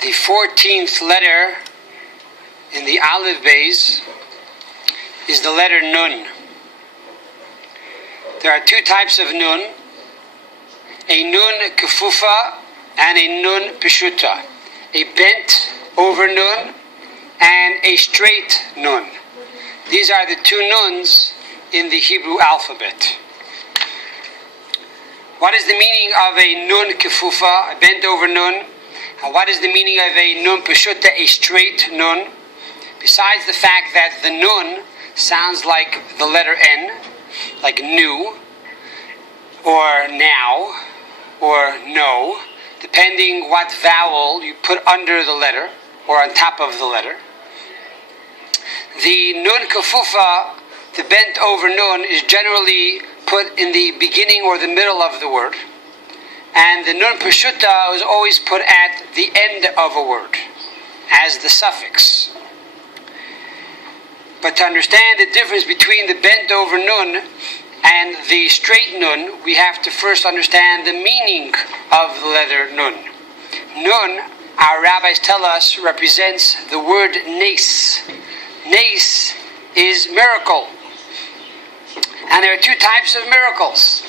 The 14th letter in the Aleph base is the letter Nun. There are two types of Nun, a Nun Kefufa and a Nun Peshuta, a bent over Nun and a straight Nun. These are the two Nuns in the Hebrew alphabet. What is the meaning of a Nun Kefufa, a bent over Nun? And what is the meaning of a Nun Peshuta, a straight Nun? Besides the fact that the Nun sounds like the letter N, like new, or now, or no, depending what vowel you put under the letter, or on top of the letter. The Nun Kefufa, the bent over Nun, is generally put in the beginning or the middle of the word. And the Nun Peshuta is always put at the end of a word, as the suffix. But to understand the difference between the bent over Nun and the straight Nun, we have to first understand the meaning of the letter Nun. Nun, our rabbis tell us, represents the word nes. Nes is miracle. And there are two types of miracles.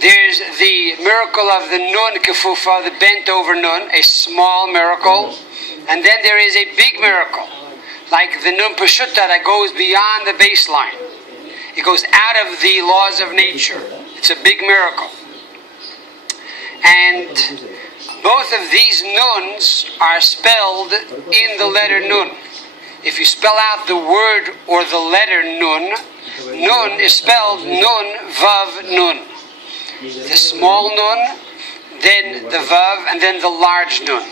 There's the miracle of the Nun Kefufa, the bent over Nun, a small miracle. And then there is a big miracle, like the Nun Peshuta that goes beyond the baseline. It goes out of the laws of nature. It's a big miracle. And both of these Nuns are spelled in the letter Nun. If you spell out the word or the letter Nun, Nun is spelled Nun, Vav, Nun. The small Nun, then the Vav, and then the large Nun.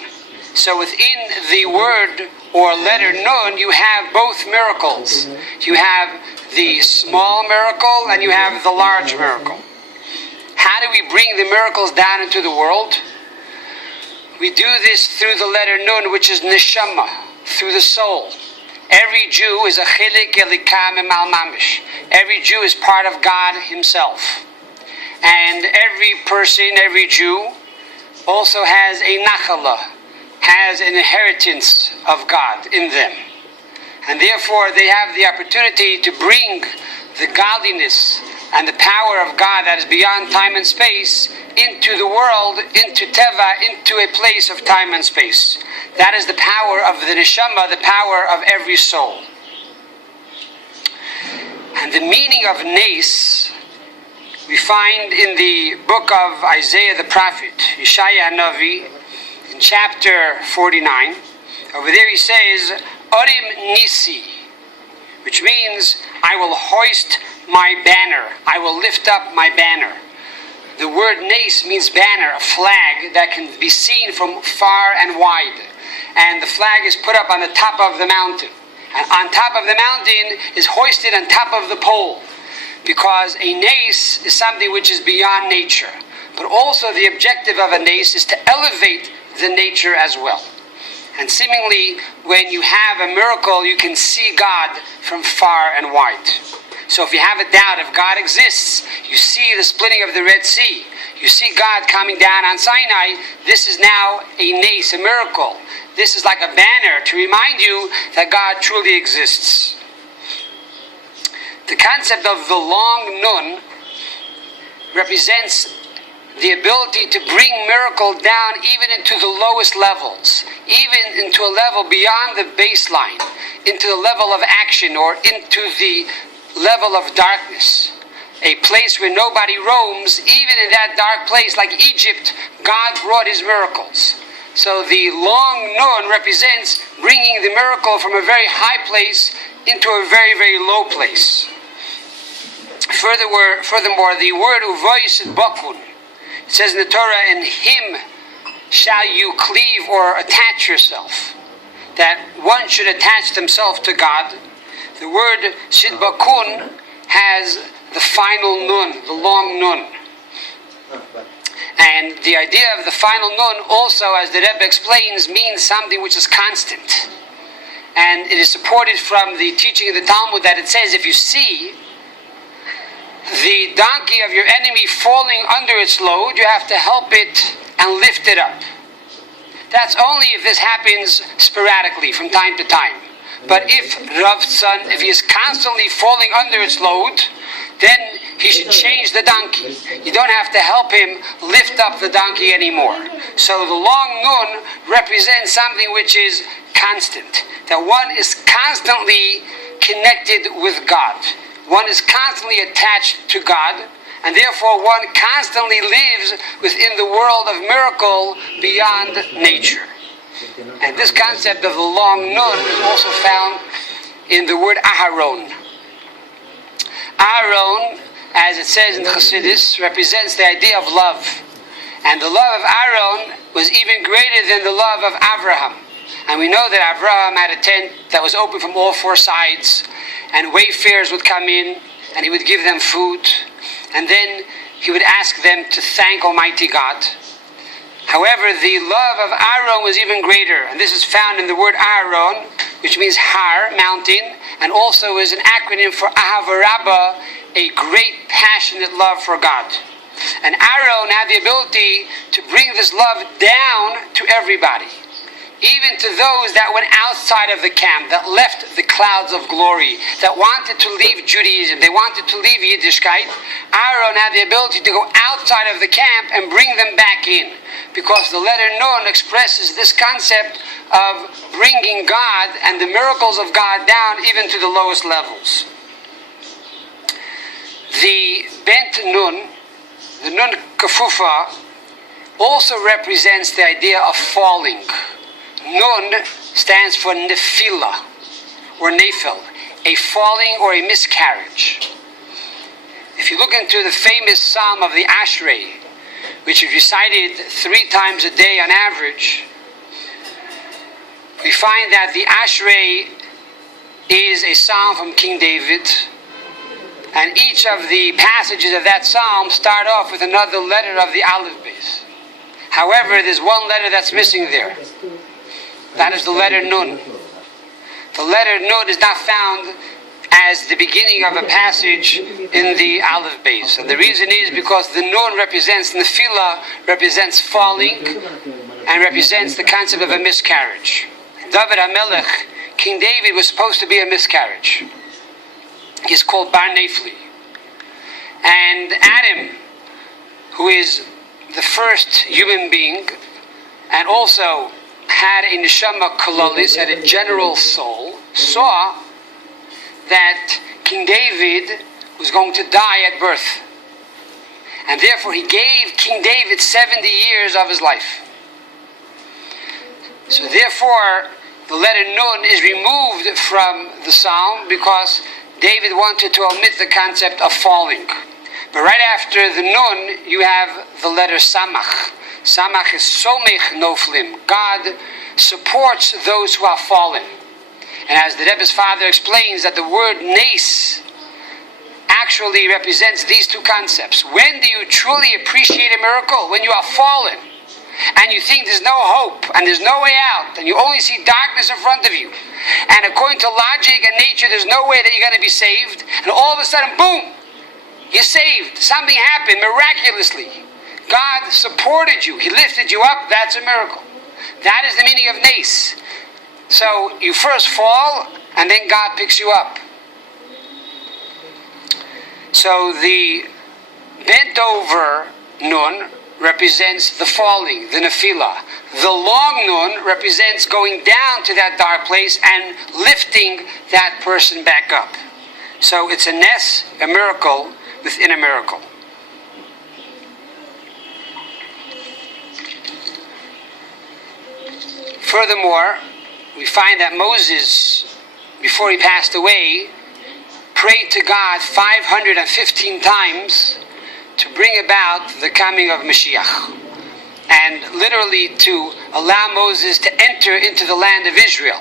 So within the word or letter Nun, you have both miracles. You have the small miracle and you have the large miracle. How do we bring the miracles down into the world? We do this through the letter Nun, which is neshama, through the soul. Every Jew is a chilik elikam emal mamish. Every Jew is part of God himself. And every person, every Jew, also has a nachala, has an inheritance of God in them. And therefore they have the opportunity to bring the godliness and the power of God that is beyond time and space into the world, into Teva, into a place of time and space. That is the power of the neshama, the power of every soul. And the meaning of nes we find in the book of Isaiah the prophet, Yeshaya Hanavi, in chapter 49. Over there he says, Orim Nisi, which means, I will hoist my banner, I will lift up my banner. The word nes means banner, a flag that can be seen from far and wide. And the flag is put up on the top of the mountain. And on top of the mountain is hoisted on top of the pole. Because a nes is something which is beyond nature. But also the objective of a nes is to elevate the nature as well. And seemingly, when you have a miracle, you can see God from far and wide. So if you have a doubt if God exists, you see the splitting of the Red Sea, you see God coming down on Sinai, this is now a nes, a miracle. This is like a banner to remind you that God truly exists. The concept of the long Nun represents the ability to bring miracle down even into the lowest levels, even into a level beyond the baseline, into the level of action or into the level of darkness, a place where nobody roams. Even in that dark place like Egypt, God brought his miracles. So the long Nun represents bringing the miracle from a very high place into a very, very low place. Furthermore, the word uvois bakun, it says in the Torah, in him shall you cleave or attach yourself. That one should attach themselves to God. The word shidbakun has the final nun, the long nun. And the idea of the final nun also, as the Rebbe explains, means something which is constant. And it is supported from the teaching of the Talmud that it says, if you see the donkey of your enemy falling under its load, you have to help it and lift it up. that's only if this happens sporadically from time to time. But if Ravtsan, if he is constantly falling under its load, then he should change the donkey. You don't have to help him lift up the donkey anymore. So the long nun represents something which is constant. That one is constantly connected with God. One is constantly attached to God, and therefore one constantly lives within the world of miracle beyond nature. And this concept of the long nun is also found in the word Aharon. Aaron, as it says in Chassidus, represents the idea of love. And the love of Aaron was even greater than the love of Abraham. And we know that Abraham had a tent that was open from all four sides, and wayfarers would come in, and he would give them food, and then he would ask them to thank Almighty God. However, the love of Aaron was even greater, and this is found in the word Aaron, which means har, mountain, and also is an acronym for Ahava Rabbah, a great passionate love for God. And Aaron had the ability to bring this love down to everybody, even to those that went outside of the camp, that left the clouds of glory, that wanted to leave Judaism, they wanted to leave Yiddishkeit. Aaron had the ability to go outside of the camp and bring them back in, because the letter Nun expresses this concept of bringing God and the miracles of God down even to the lowest levels. The bent Nun, the Nun Kafufa, also represents the idea of falling. Nun stands for Nefila, or Nephil, a falling or a miscarriage. If you look into the famous Psalm of the Ashrei, which is recited 3 times a day on average, we find that the Ashrei is a psalm from King David, and each of the passages of that psalm start off with another letter of the Aleph base. However, there's one letter that's missing there. That is the letter Nun. The letter Nun is not found as the beginning of a passage in the Aleph base. And the reason is because the Nun represents Nefila, represents falling, and represents the concept of a miscarriage. David HaMelech, King David, was supposed to be a miscarriage. He's called Bar Nefli. And Adam, who is the first human being, and also had a neshama kolalis, had a general soul, saw that King David was going to die at birth. And therefore he gave King David 70 years of his life. So therefore, the letter Nun is removed from the psalm because David wanted to omit the concept of falling. But right after the Nun, you have the letter Samech. Samech is Somech Noflim. God supports those who have fallen. And as the Rebbe's father explains, that the word Nes actually represents these two concepts. When do you truly appreciate a miracle? When you are fallen, and you think there's no hope, and there's no way out, and you only see darkness in front of you. And according to logic and nature, there's no way that you're going to be saved. And all of a sudden, boom, you're saved. Something happened miraculously. God supported you. He lifted you up. That's a miracle. That is the meaning of Nes. So you first fall, and then God picks you up. So the bent over Nun represents the falling, the Nefila. The long Nun represents going down to that dark place and lifting that person back up. So it's a Nes, a miracle within a miracle. Furthermore, we find that Moses, before he passed away, prayed to God 515 times to bring about the coming of Mashiach, and literally to allow Moses to enter into the land of Israel.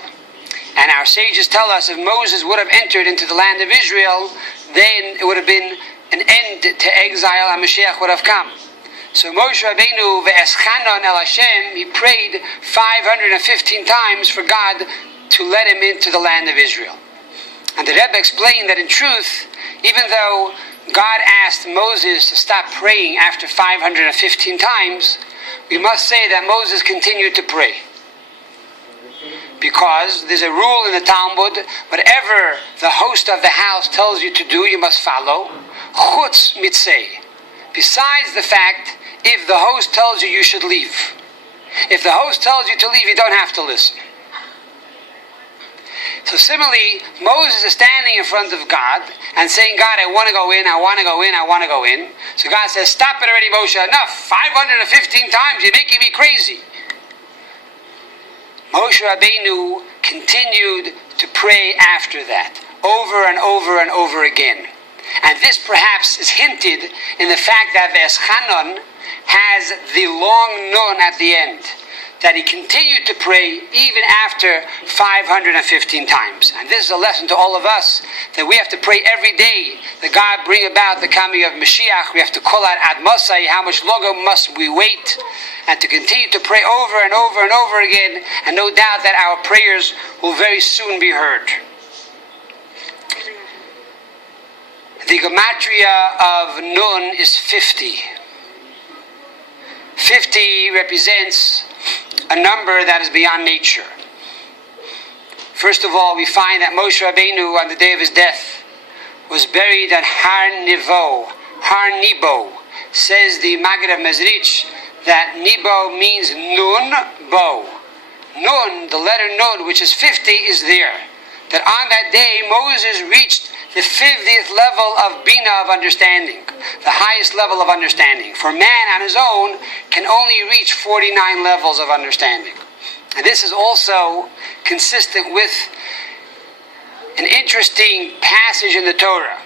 And our sages tell us if Moses would have entered into the land of Israel, then it would have been an end to exile, and Mashiach would have come. So Moshe Rabbeinu ve'eschanon el Hashem, he prayed 515 times for God to let him into the land of Israel. And the Rebbe explained that in truth, even though God asked Moses to stop praying after 515 times, we must say that Moses continued to pray. Because there's a rule in the Talmud, whatever the host of the house tells you to do, you must follow. Chutz mitzeh. Besides the fact, if the host tells you should leave. If the host tells you to leave, you don't have to listen. So similarly, Moses is standing in front of God and saying, God, I want to go in, I want to go in, I want to go in. So God says, stop it already, Moshe, enough. 515 times, you're making me crazy. Moshe Rabbeinu continued to pray after that, over and over and over again. And this perhaps is hinted in the fact that Veschanon has the long nun at the end, that he continued to pray even after 515 times. And this is a lesson to all of us, that we have to pray every day that God bring about the coming of Mashiach. We have to call out Ad Mosai, how much longer must we wait? And to continue to pray over and over and over again, and no doubt that our prayers will very soon be heard. The gematria of Nun is 50. 50 represents a number that is beyond nature. First of all, we find that Moshe Rabbeinu, on the day of his death, was buried at Har Nebo. Says the Maggid of Mezrich that Nebo means Nun, Bo. Nun, the letter Nun, which is 50, is there. That on that day, Moses reached the 50th level of Bina, of understanding, the highest level of understanding. For man on his own can only reach 49 levels of understanding. And this is also consistent with an interesting passage in the Torah.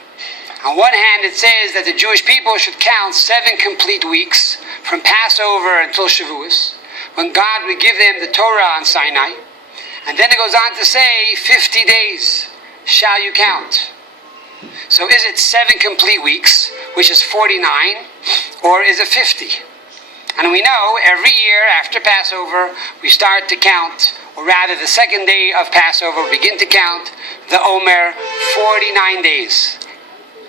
On one hand, it says that the Jewish people should count 7 complete weeks from Passover until Shavuos, when God would give them the Torah on Sinai. And then it goes on to say, 50 days shall you count. So is it 7 complete weeks, which is 49, or is it 50? And we know every year after Passover, we start to count, or rather the second day of Passover, we begin to count the Omer, 49 days.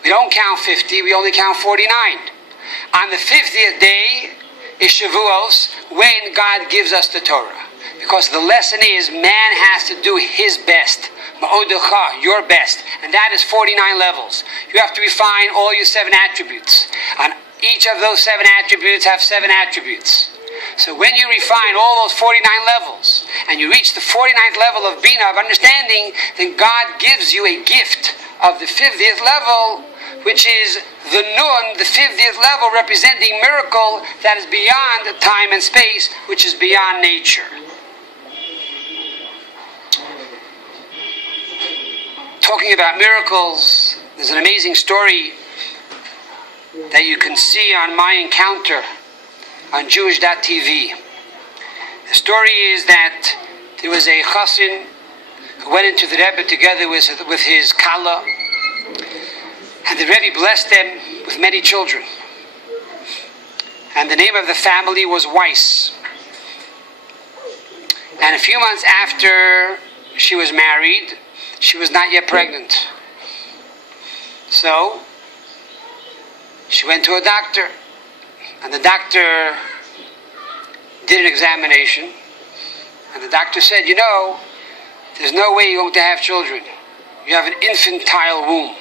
We don't count 50, we only count 49. On the 50th day is Shavuos, when God gives us the Torah. Because the lesson is, man has to do his best. Ma'odecha, your best. And that is 49 levels. You have to refine all your 7 attributes. And each of those 7 attributes have 7 attributes. So when you refine all those 49 levels, and you reach the 49th level of Bina, of understanding, then God gives you a gift of the 50th level, which is the Nun, the 50th level, representing miracle that is beyond time and space, which is beyond nature. Talking about miracles, there's an amazing story that you can see on My Encounter on Jewish.tv. The story is that there was a chassin who went into the Rebbe together with his kala, and the Rebbe blessed them with many children. And the name of the family was Weiss. And a few months after she was married, she was not yet pregnant. So she went to a doctor, and the doctor did an examination, and the doctor said, you know, there's no way you're going to have children. You have an infantile womb.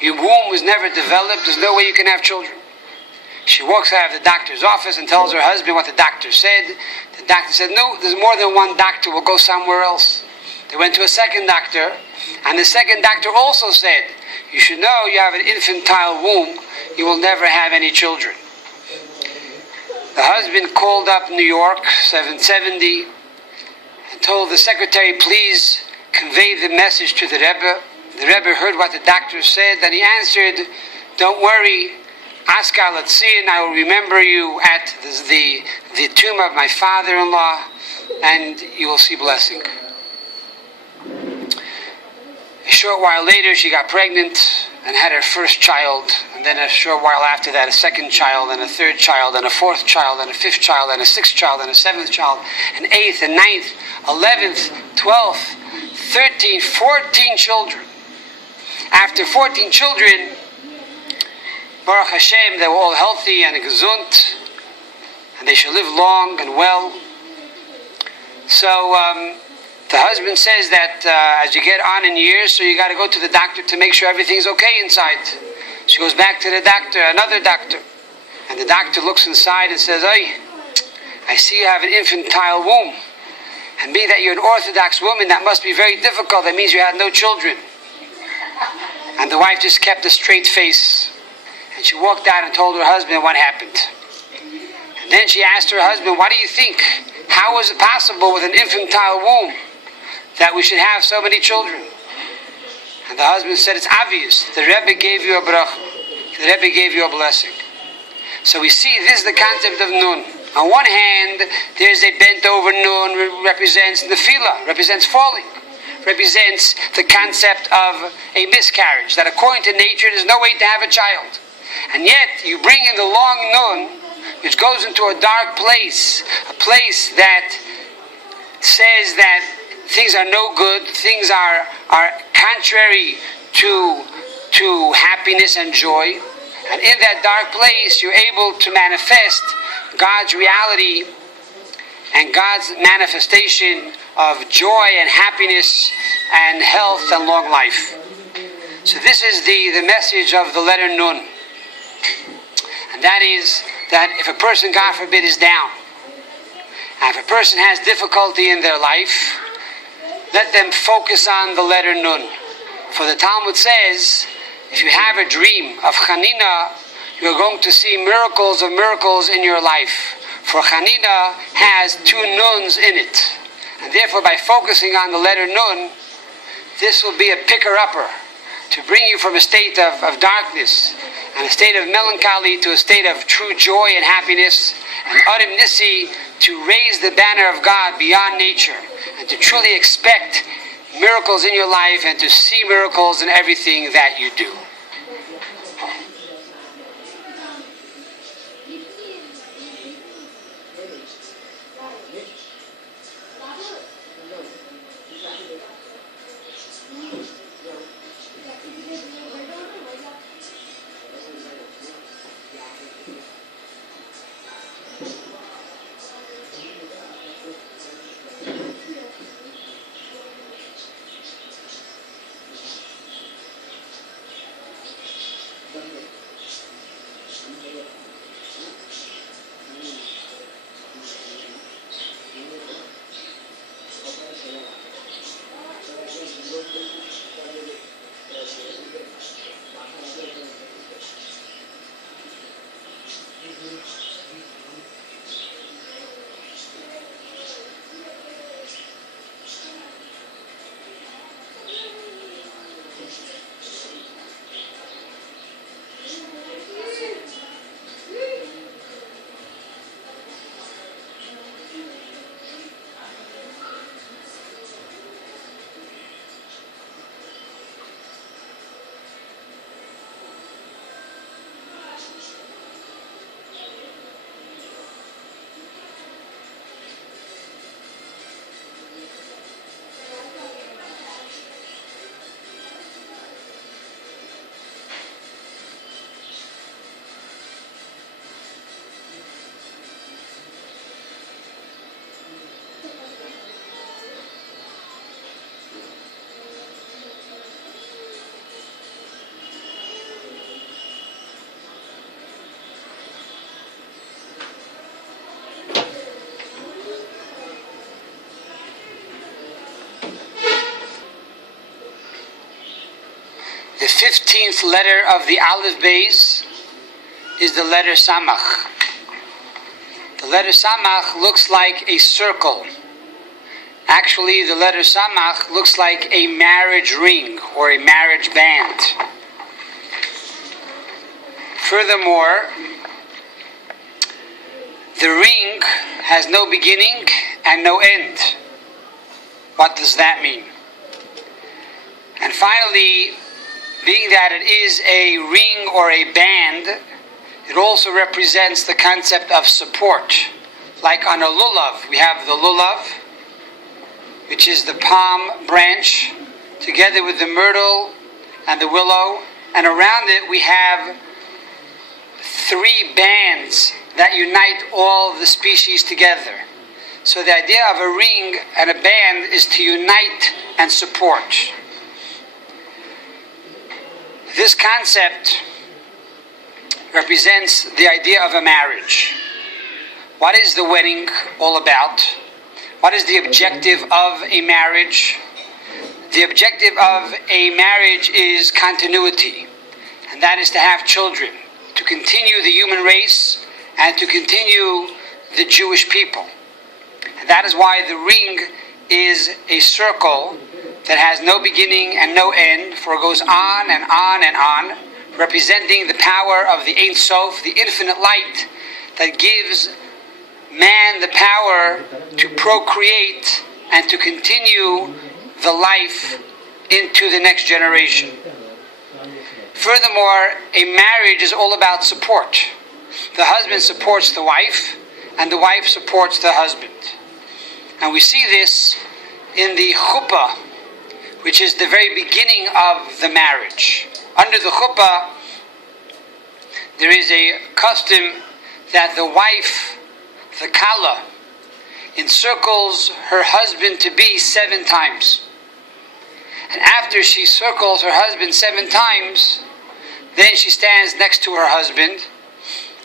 Your womb was never developed. There's no way you can have children. She walks out of the doctor's office and tells her husband what the doctor said. The doctor said, no, there's more than one doctor. We'll go somewhere else. They went to a second doctor, and the second doctor also said, you should know you have an infantile womb. You will never have any children. The husband called up New York, 770, and told the secretary, please convey the message to the Rebbe. The Rebbe heard what the doctor said, and he answered, don't worry, Askar Latzin, I will remember you at the tomb of my father-in-law, and you will see blessing. A short while later, she got pregnant and had her first child, and then a short while after that, a second child, and a third child, and a fourth child, and a fifth child, and a sixth child, and a seventh child, an eighth, and ninth, 11th, 12th, 13, 14 children. After 14 children, Baruch Hashem, they were all healthy and gesund. and they shall live long and well. So the husband says that as you get on in years, so you got to go to the doctor to make sure everything's okay inside. She goes back to the doctor, another doctor, and the doctor looks inside and says, "Hey, I see you have an infantile womb. And being that you're an Orthodox woman, that must be very difficult. That means you had no children." And the wife just kept a straight face. And she walked out and told her husband what happened. And then she asked her husband, "What do you think? How is it possible with an infantile womb that we should have so many children?" And the husband said, "It's obvious. The Rebbe gave you a bracha. The Rebbe gave you a blessing." So we see this is the concept of nun. On one hand, there's a bent over nun, represents nefila, represents falling, represents the concept of a miscarriage, that according to nature there's no way to have a child. And yet you bring in the long nun, which goes into a dark place, a place that says that things are no good, things are contrary to happiness and joy. And in that dark place, you're able to manifest God's reality and God's manifestation of joy and happiness and health and long life. So this is the message of the letter Nun. And that is that if a person, God forbid, is down, and if a person has difficulty in their life, let them focus on the letter Nun. For the Talmud says, if you have a dream of Chanina, you're going to see miracles of miracles in your life. For Chanina has two nuns in it. And therefore, by focusing on the letter Nun, this will be a picker-upper to bring you from a state of darkness and a state of melancholy to a state of true joy and happiness, and Adam Nissi, to raise the banner of God beyond nature, and to truly expect miracles in your life and to see miracles in everything that you do. The 15th letter of the Aleph Beis is the letter Samech. The letter Samech looks like a circle. Actually, the letter Samech looks like a marriage ring or a marriage band. Furthermore, the ring has no beginning and no end. What does that mean? And finally, being that it is a ring or a band, it also represents the concept of support. Like on a lulav, we have the lulav, which is the palm branch, together with the myrtle and the willow, and around it we have three bands that unite all the species together. So the idea of a ring and a band is to unite and support. This concept represents the idea of a marriage. What is the wedding all about? What is the objective of a marriage? The objective of a marriage is continuity, and that is to have children, to continue the human race and to continue the Jewish people. And that is why the ring is a circle that has no beginning and no end, for it goes on and on and on, representing the power of the Ein Sof, the infinite light that gives man the power to procreate and to continue the life into the next generation. Furthermore, a marriage is all about support. The husband supports the wife, and the wife supports the husband. And we see this in the chuppah, which is the very beginning of the marriage. Under the chuppah, there is a custom that the wife, the kala, encircles her husband-to-be 7 times. And after she circles her husband 7 times, then she stands next to her husband,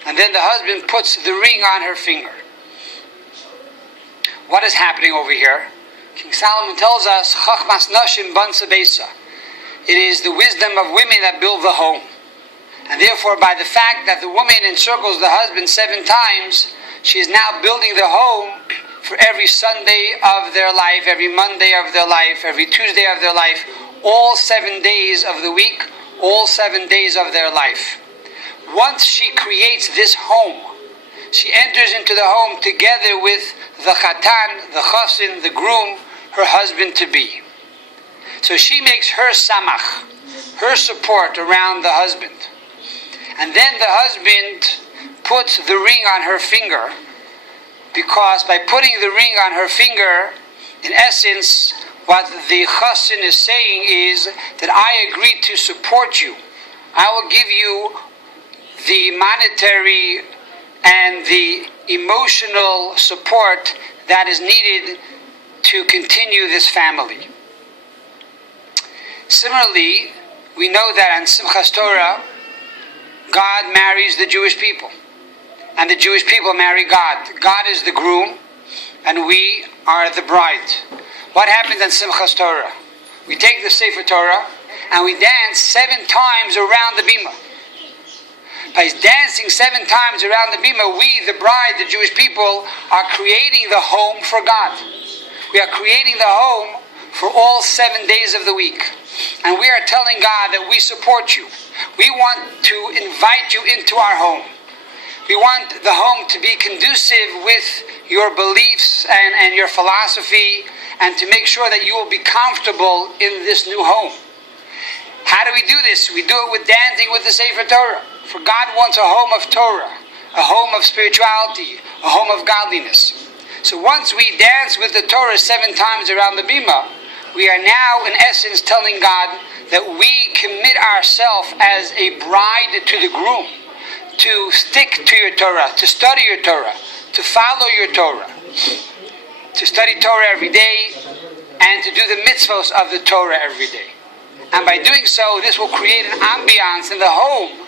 and then the husband puts the ring on her finger. What is happening over here? King Solomon tells us, Chachmas Nashim Bansa Beisa. It is the wisdom of women that build the home. And therefore, by the fact that the woman encircles the husband 7 times, she is now building the home for every Sunday of their life, every Monday of their life, every Tuesday of their life, all 7 days of the week, all 7 days of their life. Once she creates this home, she enters into the home together with the chatan, the chosin, the groom, her husband-to-be. So she makes her samach, her support around the husband. And then the husband puts the ring on her finger, because by putting the ring on her finger, in essence, what the chosin is saying is that I agree to support you. I will give you the monetary and the emotional support that is needed to continue this family. Similarly, we know that on Simchas Torah, God marries the Jewish people, and the Jewish people marry God. God is the groom, and we are the bride. What happens on Simchas Torah? We take the Sefer Torah, and we dance 7 times around the bima. By dancing 7 times around the bima, we, the bride, the Jewish people, are creating the home for God. We are creating the home for all 7 days of the week. And we are telling God that we support you. We want to invite you into our home. We want the home to be conducive with your beliefs and your philosophy, and to make sure that you will be comfortable in this new home. How do we do this? We do it with dancing with the Sefer Torah. For God wants a home of Torah, a home of spirituality, a home of godliness. So once we dance with the Torah 7 times around the bima, we are now in essence telling God that we commit ourselves as a bride to the groom, to stick to your Torah, to study your Torah, to follow your Torah, to study Torah every day, and to do the mitzvos of the Torah every day. And by doing so, this will create an ambiance in the home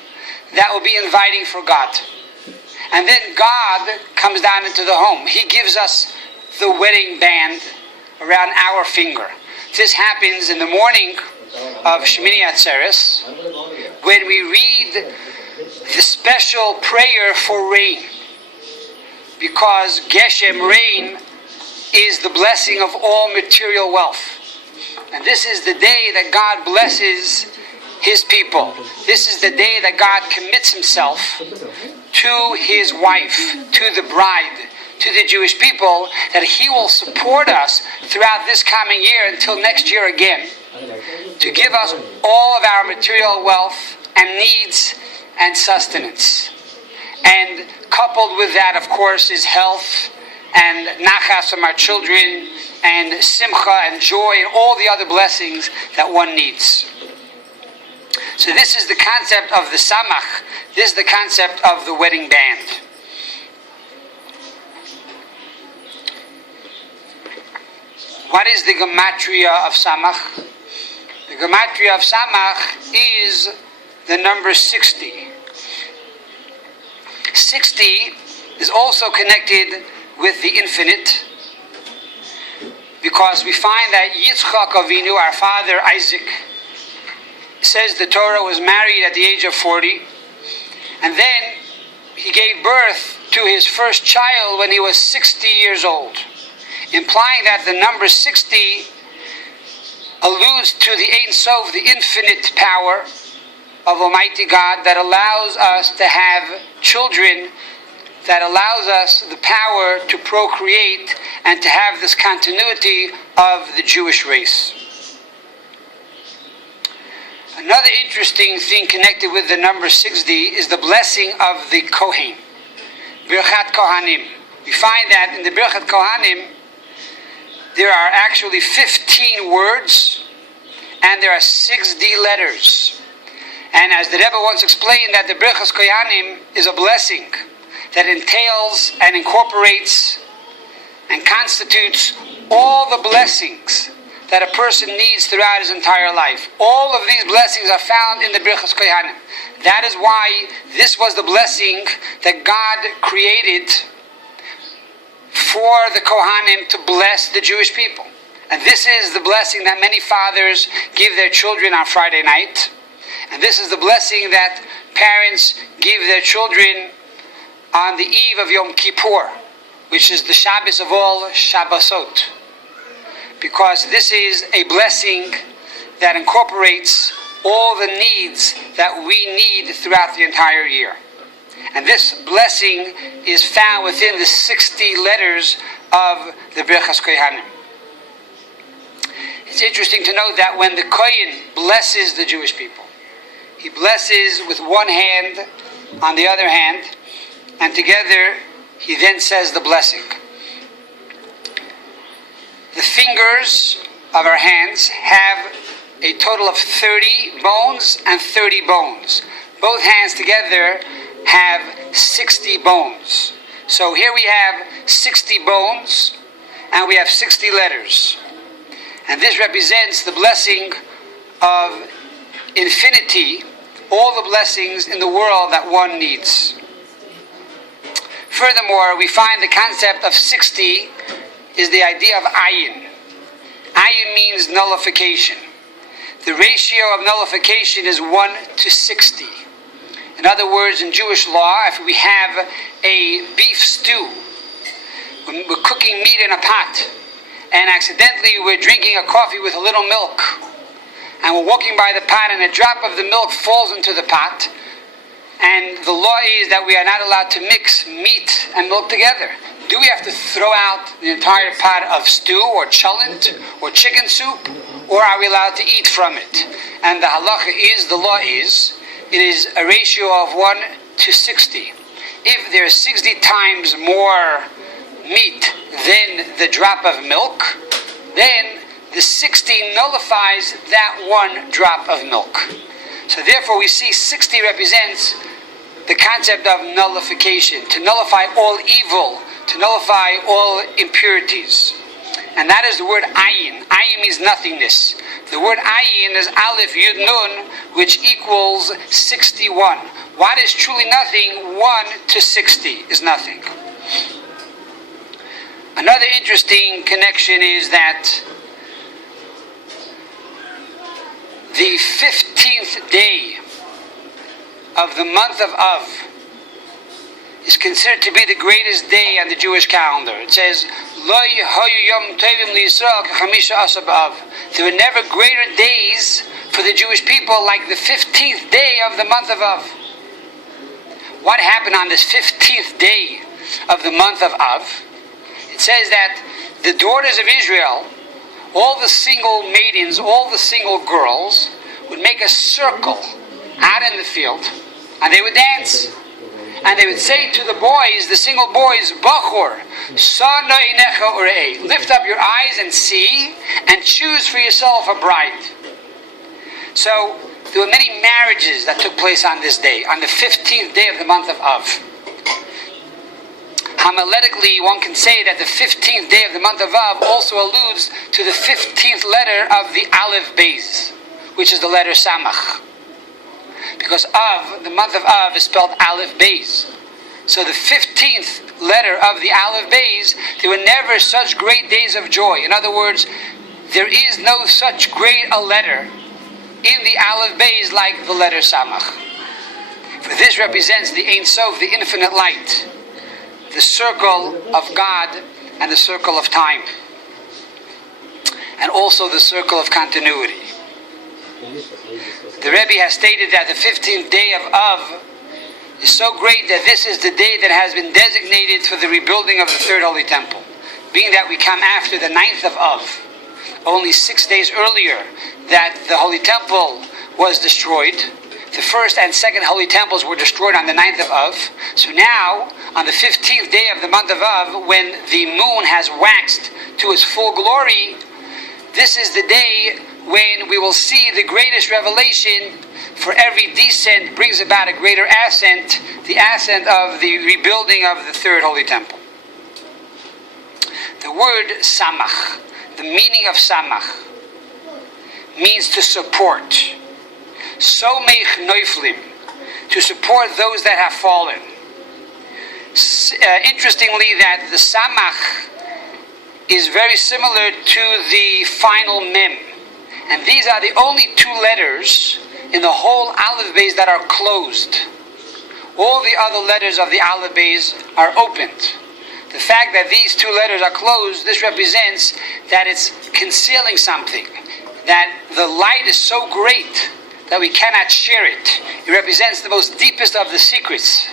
that will be inviting for God. And then God comes down into the home. He gives us the wedding band around our finger. This happens in the morning of Shemini Atzeres, when we read the special prayer for rain, because Geshem, rain, is the blessing of all material wealth. And this is the day that God blesses His people. This is the day that God commits Himself to His wife, to the bride, to the Jewish people, that He will support us throughout this coming year until next year again, to give us all of our material wealth and needs and sustenance. And coupled with that, of course, is health and nachas from our children, and simcha and joy, and all the other blessings that one needs. So this is the concept of the samach. This is the concept of the wedding band. What is the gematria of Samech? The gematria of Samech is the number 60. 60 is also connected with the infinite, because we find that Yitzchak Avinu, our father Isaac, says the Torah was married at the age of 40, and then he gave birth to his first child when he was 60 years old, implying that the number 60 alludes to the Ein Sof, the infinite power of Almighty God that allows us to have children, that allows us the power to procreate and to have this continuity of the Jewish race. Another interesting thing connected with the number 60 is the blessing of the Kohen, Birchat Kohanim. We find that in the Birchat Kohanim there are actually 15 words and there are 60 letters. And as the Rebbe once explained, that the Birchas Kohanim is a blessing that entails and incorporates and constitutes all the blessings that a person needs throughout his entire life. All of these blessings are found in the Birchas Kohanim. That is why this was the blessing that God created for the Kohanim to bless the Jewish people. And this is the blessing that many fathers give their children on Friday night. And this is the blessing that parents give their children on the eve of Yom Kippur, which is the Shabbos of all Shabbosot. Because this is a blessing that incorporates all the needs that we need throughout the entire year. And this blessing is found within the 60 letters of the Birchas Kohanim. It's interesting to note that when the Kohen blesses the Jewish people, he blesses with one hand on the other hand, and together he then says the blessing. The fingers of our hands have a total of 30 bones and 30 bones. Both hands together have 60 bones. So here we have 60 bones and we have 60 letters. And this represents the blessing of infinity, all the blessings in the world that one needs. Furthermore, we find the concept of 60 is the idea of ayin. Ayin means nullification. The ratio of nullification is 1 to 60. In other words, in Jewish law, if we have a beef stew, when we're cooking meat in a pot, and accidentally we're drinking a coffee with a little milk, and we're walking by the pot and a drop of the milk falls into the pot, and the law is that we are not allowed to mix meat and milk together. Do we have to throw out the entire pot of stew or cholent or chicken soup, or are we allowed to eat from it? And the halacha is, the law is, it is a ratio of 1 to 60. If there's 60 times more meat than the drop of milk, then the 60 nullifies that one drop of milk. So therefore we see 60 represents the concept of nullification, to nullify all evil, to nullify all impurities. And that is the word ayin. Ayin means nothingness. The word ayin is aleph yud nun, which equals 61. What is truly nothing? 1 to 60 is nothing. Another interesting connection is that the 15th day of the month of Av is considered to be the greatest day on the Jewish calendar. It says, Lo yehoyu yom tovim liYisrael k'chamisha asar b'Av. There were never greater days for the Jewish people like the 15th day of the month of Av. What happened on this 15th day of the month of Av? It says that the daughters of Israel, all the single maidens, all the single girls, would make a circle out in the field, and they would dance. And they would say to the boys, the single boys, Bachor, Sana inecha urei, lift up your eyes and see, and choose for yourself a bride. So, there were many marriages that took place on this day, on the 15th day of the month of Av. Homiletically, one can say that the 15th day of the month of Av also alludes to the 15th letter of the Aleph Beis, which is the letter Samech. Because Av, the month of Av, is spelled Aleph Beis. So the 15th letter of the Aleph Beis, there were never such great days of joy. In other words, there is no such great a letter in the Aleph Beis like the letter Samech. For this represents the Ein Sof, the infinite light, the circle of God and the circle of time, and also the circle of continuity. The Rebbe has stated that the 15th day of Av is so great that this is the day that has been designated for the rebuilding of the third Holy Temple, being that we come after the 9th of Av, only 6 days earlier that the Holy Temple was destroyed. The first and second Holy Temples were destroyed on the 9th of Av. So now, on the 15th day of the month of Av, when the moon has waxed to its full glory, this is the day when we will see the greatest revelation. For every descent brings about a greater ascent, the ascent of the rebuilding of the third Holy Temple. The word Samach, the meaning of Samach, means to support. Samech noiflim, to support those that have fallen. Interestingly, that the Samach is very similar to the final Mem. And these are the only two letters in the whole Aleph Beis that are closed. All the other letters of the Aleph Beis are opened. The fact that these two letters are closed, this represents that it's concealing something, that the light is so great that we cannot share it. It represents the most deepest of the secrets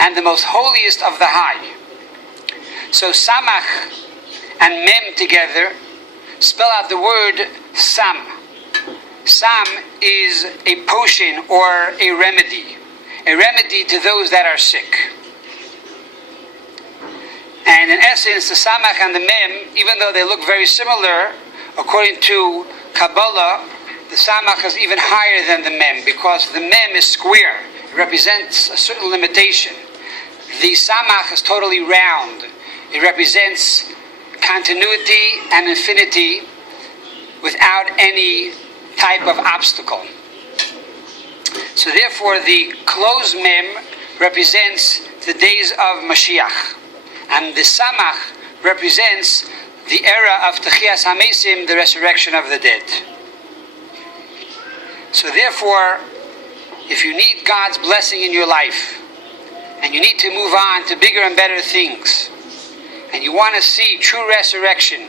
and the most holiest of the high. So Samach and Mem together spell out the word Sam. Sam is a potion or a remedy to those that are sick. And in essence, the Samach and the Mem, even though they look very similar, according to Kabbalah, the Samach is even higher than the Mem, because the Mem is square. It represents a certain limitation. The Samach is totally round. It represents continuity and infinity without any type of obstacle. So therefore, the closed Mem represents the days of Mashiach, and the Samach represents the era of Techiyas HaMesim, the resurrection of the dead. So therefore, if you need God's blessing in your life, and you need to move on to bigger and better things, and you want to see true resurrection,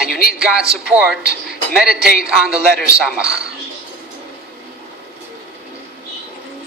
and you need God's support, meditate on the letter Samach.